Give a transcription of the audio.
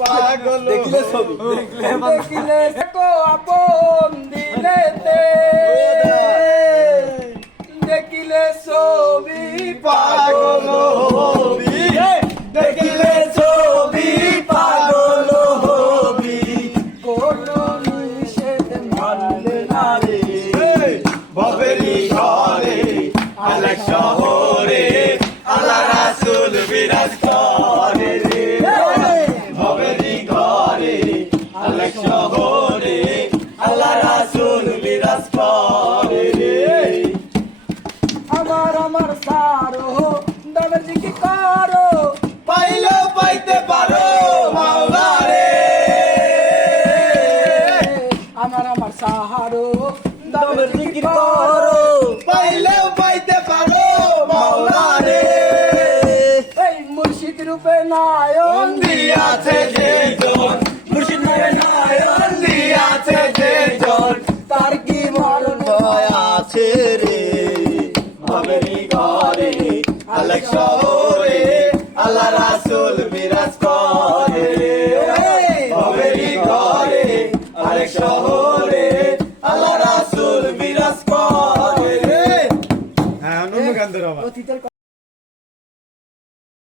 পাগল। দেখলে ছবি দেখিলে দেখো আপন দিলেতে। দেখিলে ছবি পাগল হবি। দেখিলে ছবি পাগল হবি। কোনো নিষেধ মানলে না রে। ভবেরি ঘরে আলেক শহরে আল্লাহ রাসুল বিরাজ করে। আল্লাহ রাসুল বিরাজ করে। রে আমার আমার সারো দাদার কি করো? পাইলেও পাইতে পারো আমার আমার সাহারো করো? পাইতে পারো এই মুর্শিদ রূপে নায়ন দিয়াছে যে আছে যে জন তার কি মরণ ভয় আছে রে? ভাবেনি ঘরে আলেক শহরে আল্লাহ রাসুল বিরাজ করে। ভাবেনি ঘরে আলেক শহরে আল্লাহ রাসুল বিরাজ করে। হ্যাঁ অন্য গান ধরো